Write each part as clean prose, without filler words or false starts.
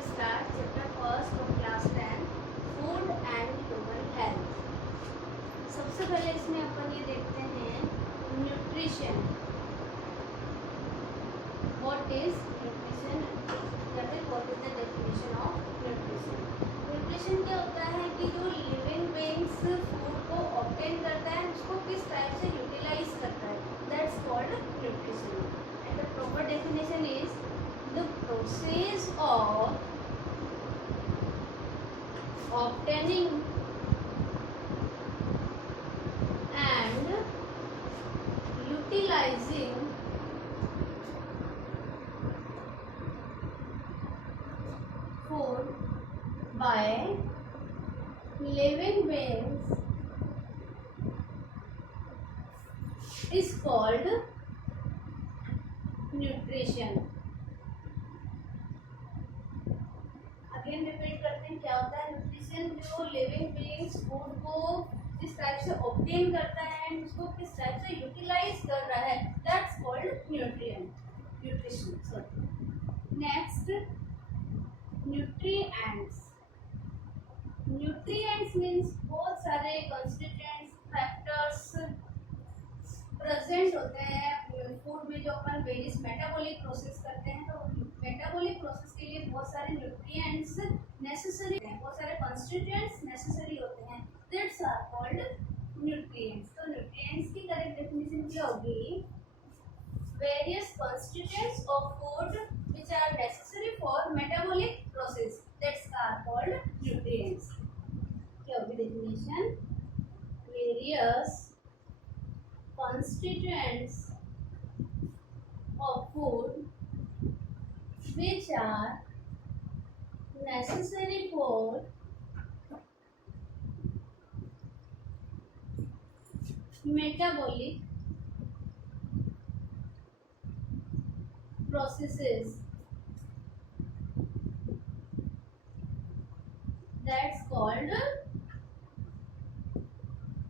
start chapter first of class 10 food and human health. सबसे पहले इसमें अपन ये देखते हैं nutrition. What is nutrition? That is what is the definition of nutrition. Nutrition क्या होता है कि जो living beings food को obtain करता है उसको किस टाइप से utilize करता है. That's called nutrition. And the proper definition is the process of obtaining and utilizing food by living beings is called nutrition. Again repeat करते हैं क्या होता है न्यूट्रिशन. जो लिविंग बीइंग्स फूड को जिस टाइप से ऑब्टेन करता है एंड उसको किस टाइप से यूटिलाइज कर रहा है, that's called nutrition. Sorry. Next, nutrients. Nutrients means बहुत सारे कॉन्स्टिट्यूएंट्स फैक्टर्स प्रेजेंट होते हैं फूड में जो अपन वेरियस मेटाबॉलिक प्रोसेस करते हैं. तो मेटाबॉलिक प्रोसेस के लिए बहुत सारे न्यूट्रिएंट्स नेसेसरी हैं, बहुत सारे कॉन्स्टिट्यूएंट्स नेसेसरी होते हैं. That's are called nutrients. तो न्यूट्रिएंट्स की करेक्ट डेफिनेशन क्या होगी? Various constituents of food which are necessary for metabolic process, that's are called nutrients. क्या होगी definition? Various constituents of food which are necessary for metabolic processes, that's called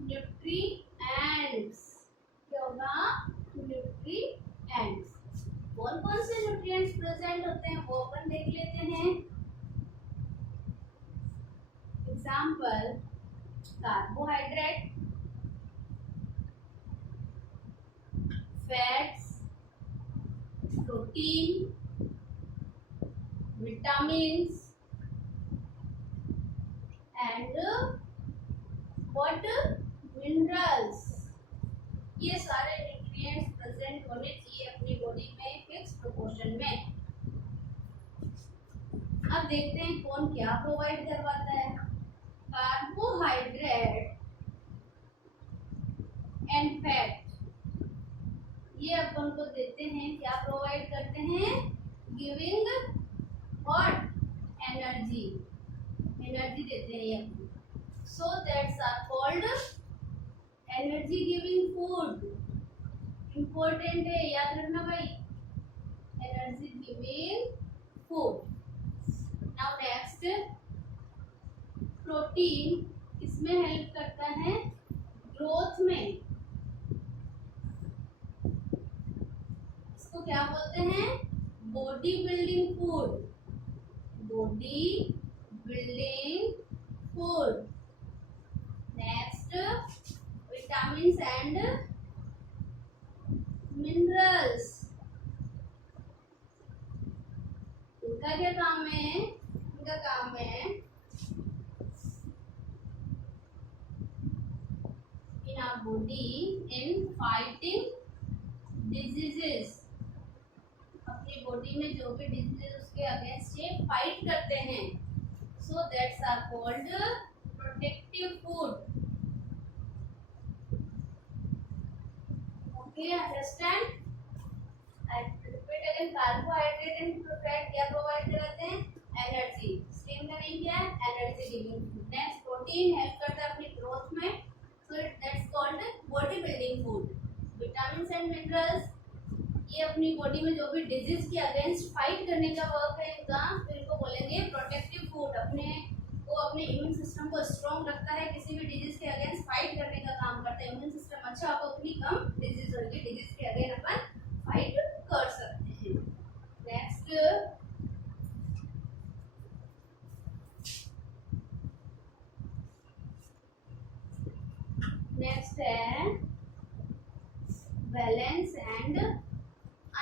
nutrients. क्या होगा? Nutrients. कौन कौन से nutrients present होते हैं वो अपन देख लेते हैं. Example, carbohydrate, fats, protein, vitamins and what? Minerals. ये सारे न्यूट्रिएंट्स प्रेजेंट होने चाहिए अपनी बॉडी में फिक्स प्रोपोर्शन में. अब देखते हैं कौन क्या प्रोवाइड करवाता है. कार्बोहाइड्रेट एंड फैट ये अपन को देते हैं, क्या प्रोवाइड करते हैं? Giving what? एनर्जी. एनर्जी देते हैं ये. So that's are called energy giving food. Important है, याद रखना भाई. Energy giving food. Now next, protein इसमें हेल्प करता है ग्रोथ में. इसको क्या बोलते हैं? Body building food. Body building food. Next, vitamins and minerals. इनका क्या काम है? इनका काम है in our body in fighting diseases. अपनी बॉडी में जो भी डिजीज उसके अगेंस्ट ये फाइट करते हैं. So that's are called protective food. Okay, understand? I repeat again. Carbohydrate and fat क्या प्रोवाइड कराते हैं? एनर्जी. स्टेम का नहीं क्या है? Energy giving food. Next, protein help करता है अपनी ग्रोथ में. So that's called body building food. Vitamins and minerals ये अपनी बॉडी में जो भी डिजीज के अगेंस्ट फाइट करने का वर्क है इनका, तो इनको बोलेंगे प्रोटेक्टिव फूड. अपने इम्यून सिस्टम को स्ट्रॉन्ग रखता है, किसी भी डिजीज के अगेंस्ट फाइट करने का काम करता है. इम्यून सिस्टम अच्छा हो तो उतनी कम डिजीज होगी, डिजीज के अगेंस्ट अपन फाइट कर सकते हैं. Next,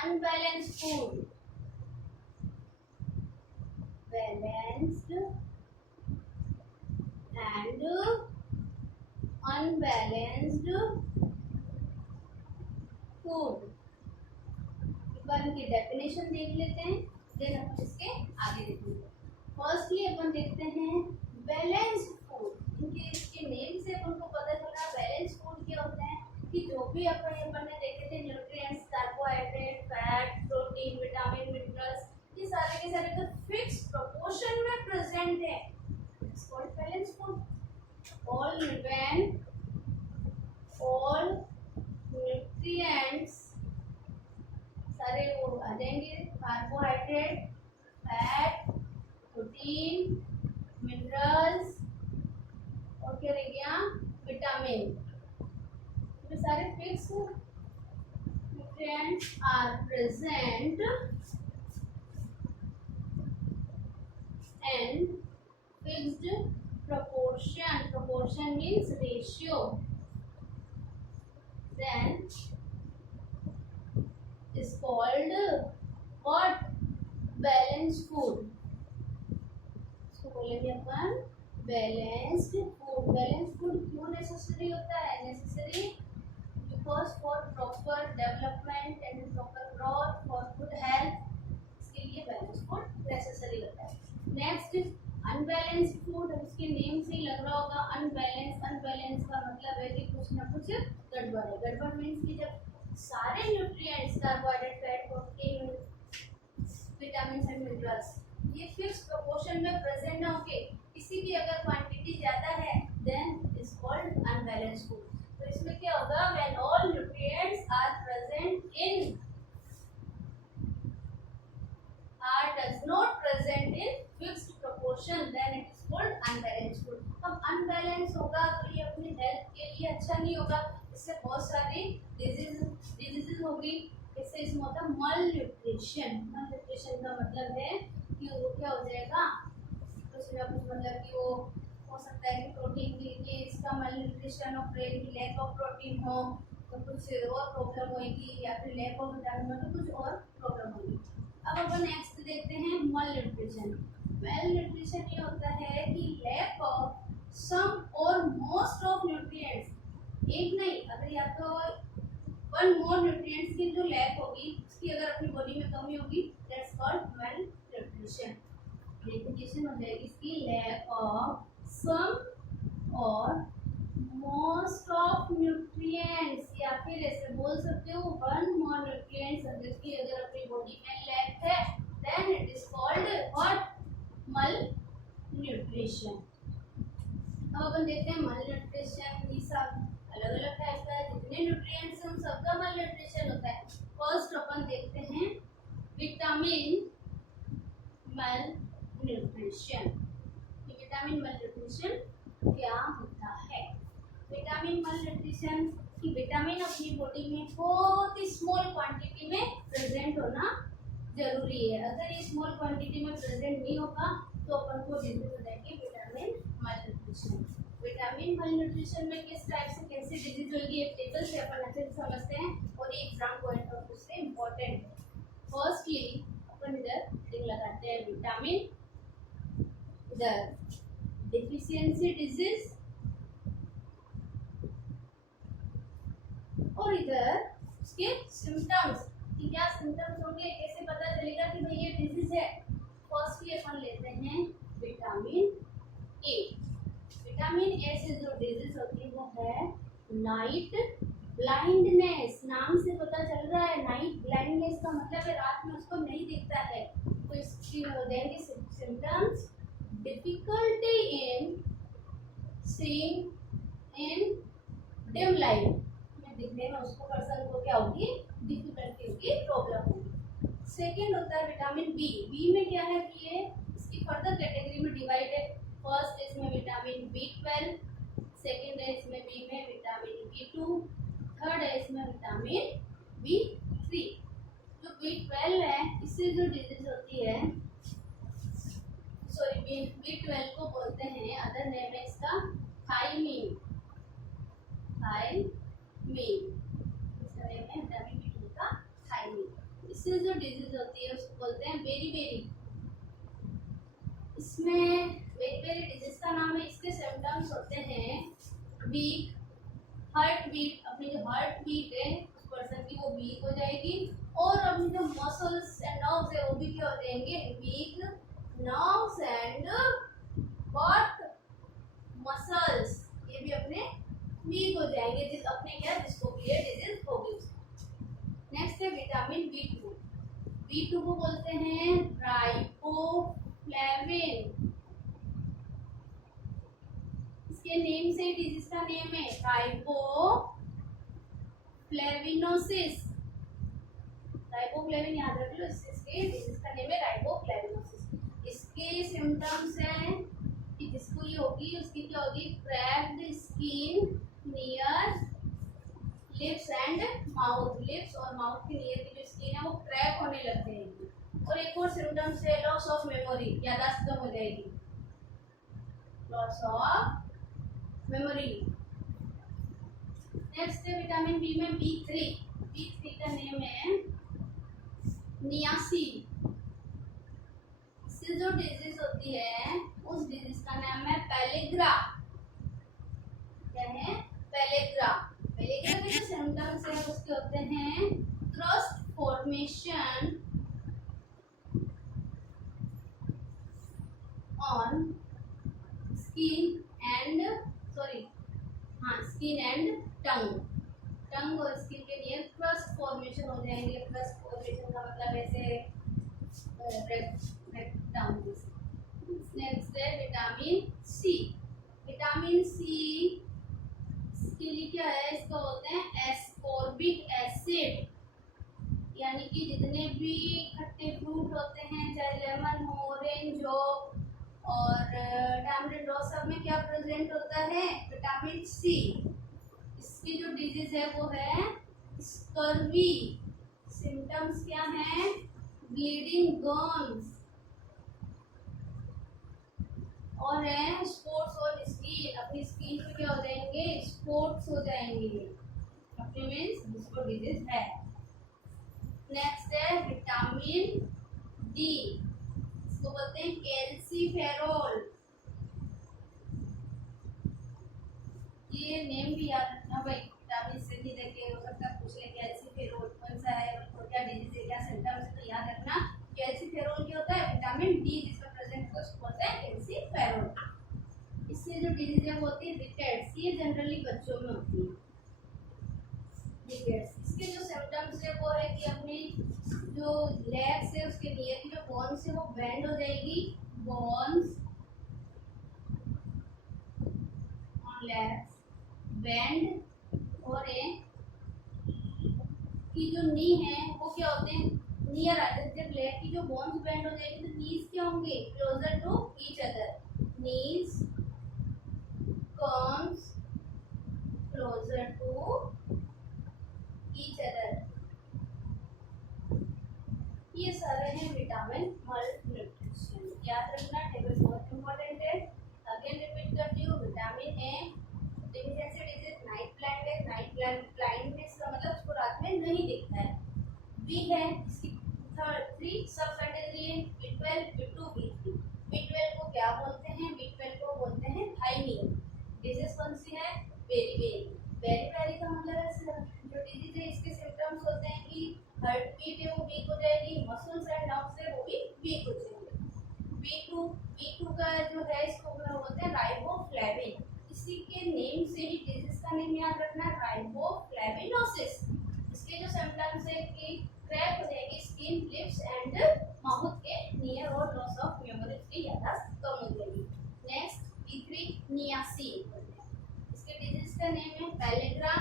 unbalanced food, balanced and unbalanced food। एक बार इनकी डेफिनेशन देख लेते हैं, देन अपन इसके आगे देखेंगे। फर्स्टली अपन देखते हैं बैलेंस्ड फूड। इनके इसके नेम से अपन को पता चला बैलेंस फूड क्या होता है कि जो भी अपन ने देखे थे nutrients, carbohydrate, fat, protein, vitamin, minerals, ये सारे के सारे तो फिक्स प्रोपोर्शन में प्रेजेंट है, it's called balance food. All nutrients सारे वो आ जाएंगे, कार्बोहाइड्रेट, फैट, प्रोटीन, मिनरल्स और क्या रह गया, विटामिन, ये सारे fix nutrients are present and fixed proportion, proportion means ratio, then is called what, balanced food। इसको बोलेंगे अपन बैलेंस्ड फूड। बैलेंस्ड फूड क्यों नेसेसरी होता है? Necessary because for proper development and proper growth, for good health, इसके लिए balanced food necessary होता है। Next unbalanced food, उसके नेम से ही लग रहा होगा अनबैलेंस। अनबैलेंस का मतलब है कि कुछ ना कुछ गड़बड़ है। गड़बड़ मीन्स कि जब सारे nutrients, carbohydrate, fat, protein, vitamin and minerals ये फिक्स प्रोपोर्शन में प्रेजेंट ना होके किसी की अगर क्वांटिटी ज्यादा है then is called unbalanced food. तो इसमें क्या होगा, when all nutrients are present in does not present in fixed proportion then it is called unbalanced food। अब अनबैलेंस होगा तो ये अपनी हेल्थ के लिए अच्छा नहीं होगा, इससे बहुत सारी डिजीजेस होगी। इसमें होता है मल न्यूट्रिशन। मल न्यूट्रिशन का मतलब है कि वो क्या हो जाएगा, कुछ ना कुछ मतलब कि वो हो सकता है कि प्रोटीन की इसका मल न्यूट्रिशन और ब्रेन की लैक ऑफ प्रोटीन हो तो कुछ और प्रॉब्लम होगी, या फिर लैक ऑफ विटामिन हो तो कुछ और प्रॉब्लम होगी। अब अपन नेक्स्ट देखते हैं मल न्यूट्रिशन। मल न्यूट्रिशन ये होता है कि लैक ऑफ सम और मोस्ट ऑफ न्यूट्रिएंट्स, एक नहीं, अगर या तो वन मोर न्यूट्रिएंट्स की जो लैक होगी उसकी अगर अपनी बॉडी में कमी होगी दैट्स कॉल्ड मल न्यूट्रिशन। डेफिनेशन हो जाएगी इसकी लैक ऑफ सम और मोस्ट ऑफ न्यूट्रिएंट्स, या फिर ऐसे बोल सकते हो वन मोर न्यूट्रिएंट्स जिसकी अगर अपनी बॉडी में लैक है then it is called what, malnutrition. अब अपन देखते हैं मल न्यूट्रिशन, ये सब अलग अलग टाइप का है, जितने न्यूट्रिएंट्स हैं उन सबका मल न्यूट्रिशन होता है। फर्स्ट अपन देखते हैं विटामिन मल न्यूट्रिशन। विटामिन मल न्यूट्रिशन क्या होता है? विटामिन मल न्यूट्रिशन की विटामिन अपनी बॉडी में बहुत ही स्मॉल क्वांटिटी में प्रेजेंट होना जरूरी है। अगर ये स्मॉल क्वांटिटी में प्रेजेंट नहीं होगा तो अपन को डिजीज हो जाएगी विटामिन मल न्यूट्रिशन। विटामिन मल न्यूट्रिशन में किस टाइप से कैसे डिजीज होगी एक टेबल से अपन अच्छे से समझते हैं और ये एग्जाम पॉइंट ऑफ व्यू से इम्पोर्टेंट है। फर्स्टली अपन इधर हेडिंग लगाते हैं विटामिन, इधर डिफिशियंसी डिजीज और इधर उसके सिम्टम्स कि क्या सिम्टम्स होंगे, कैसे पता चलेगा कि भाई ये डिजीज है। फर्स्टली अपन लेते हैं विटामिन ए। विटामिन ए से जो डिजीज होती है वो है नाइट ब्लाइंडनेस। नाम से पता चल रहा है नाइट ब्लाइंडनेस का मतलब है रात में उसको नहीं दिखता है। तो इसकी हो जाएंगे symptoms, difficulty in seeing in dim light, दिखने में उसको पर्सन को क्या होगी, डिफिकल्टी होगी, प्रॉब्लम होगी। सेकेंड होता है विटामिन बी। बी में क्या है कि ये इसकी फर्दर कैटेगरी में डिवाइड है। फर्स्ट इसमें विटामिन B12, सेकेंड है इसमें बी में विटामिन B2, थर्ड है इसमें विटामिन B3। जो B12 है इससे जो डिजीज होती है, सॉरी B12 को बोलते हैं, अदर नेम है इसका थायमीन। थायमीन इसका नेम है विटामिन B2 का थायमीन। इससे जो डिजीज होती है उसको बोलते हैं बेरी। इसमें बेरी डिजीज का नाम है। इसके सिम्टम्स होते हैं वीक हार्ट बीट। अपनी जो हार्ट बीट है उस पर्सन की वो वीक हो जाएगी, और अपनी जो मसल्स एंड नर्व्स है वो भी क्या हो जाएंगे, weak nerves and what muscles, ये भी अपने वीक हो जाएंगे जिस अपने क्या जिसको भी ये डिजीज होगी। नेक्स्ट है विटामिन B2। B2 को बोलते हैं राइबोफ्लेविन। इसके नेम से डिजीज का नेम है राइबोफ्लेविनोसिस। राइबोफ्लेविन याद रख लो, इसके डिजीज का नेम है राइबोफ्लेविनोसिस। इसके सिम्टम्स हैं कि जिसको ये होगी उसकी क्या होगी, cracked skin near lips and mouth. Lips और माउथ के नियर की जो स्किन है वो क्रैक होने लग जाएगी। और एक और सिम्टम्स है लॉस ऑफ मेमोरी, याददाश्त कम हो जाएगी, लॉस ऑफ मेमोरी। नेक्स्ट है विटामिन बी में B3। B3 का नेम है नियासिन। इससे जो डिजीज होती है उस डिजीज का नाम है पेलिग्रा। क्या है, पेलिग्रा। पेलिग्रा के जो सिम्टम्स है उसके होते हैं crust formation on skin and tongue और स्किन के नियर क्रस्ट फॉर्मेशन हो जाएंगे। क्रस्ट फॉर्मेशन का मतलब ऐसे नेक्स्ट है विटामिन सी। विटामिन सी इसके लिए क्या है, इसको बोलते हैं एस्कॉर्बिक एसिड। यानी कि जितने भी खट्टे फ्रूट होते हैं, चाहे लेमन हो, ऑरेंज हो और टैमरिंड हो, सब में क्या प्रेजेंट होता है, विटामिन सी। इसकी जो डिजीज है वो है स्कर्वी। सिम्टम्स क्या हैं, ब्लीडिंग गम्स और है स्पॉट्स ऑन स्किन। अपनी स्किन पे क्या हो जाएंगे, स्पॉट्स हो जाएंगे, अपने मीन्स जिसको डिजीज है। नेक्स्ट है विटामिन डी। इसको बोलते हैं कैल्सीफेरोल। ये नेम भी याद रखना भाई, विटामिन से भी लेके हो सकता है पूछ ले कैल्सीफेरोल कौन सा है और क्या डिजीज है, क्या सिम्टम्स है, तो याद रखना कैल्सीफेरोल क्या होता है, विटामिन डी जिसमें प्रेजेंट होता है उसको बोलते हैं कैल्सीफेरोल। इससे जो डिजीज है वो होती है रिकेट्स। ये जनरली बच्चों में होती है रिकेट्स। इसके जो सिम्टम्स है वो है कि अपनी जो लेग्स है उसके नियर की जो बोन्स है वो बेंड हो जाएगी, बोन्स ऑन लेग्स बेंड, और की जो नी है वो क्या होते हैं, नियर आ जाते हैं। लेग की जो बोन्स बेंड हो जाएगी तो नीज क्या होंगे, closer to each other, knees comes closer to each other। ये सारे हैं विटामिन मल्टीन्यूट्रिशन। याद रखना, टेबल बहुत इंपॉर्टेंट है। अगेन रिपीट करती हूँ, vitamin A deficiency disease, night blindness. Night blindness का मतलब उसको रात में नहीं दिखता है। बी है इसकी थ्री सब कैटेगरी है, B12, B2, B3। B12 को क्या बोलते हैं, B12 को बोलते हैं थायमिन। डिजीज कौन सी है, बेरी का मतलब है जो डिजीज है इसके सिम्टम्स होते हैं कि हार्ट बीट है वो वीक हो जाएगी, मसल्स एंड नर्व्स है वो भी वीक हो जाएंगे। B2 का जो है इसको बोलते हैं राइबोफ्लेविन। इसी के नेम से ही डिजीज का नेम याद रखना, राइबोफ्लेविनोसिस। इसके जो सिम्टम्स है कि क्रैक हो जाएगी स्किन, लिप्स एंड माउथ के नियर, और लॉस ऑफ मेमोरी की याददाश्त कम हो जाएगी। Next B3 niacin. इसके डिजीज का नेम है पेलिग्रा,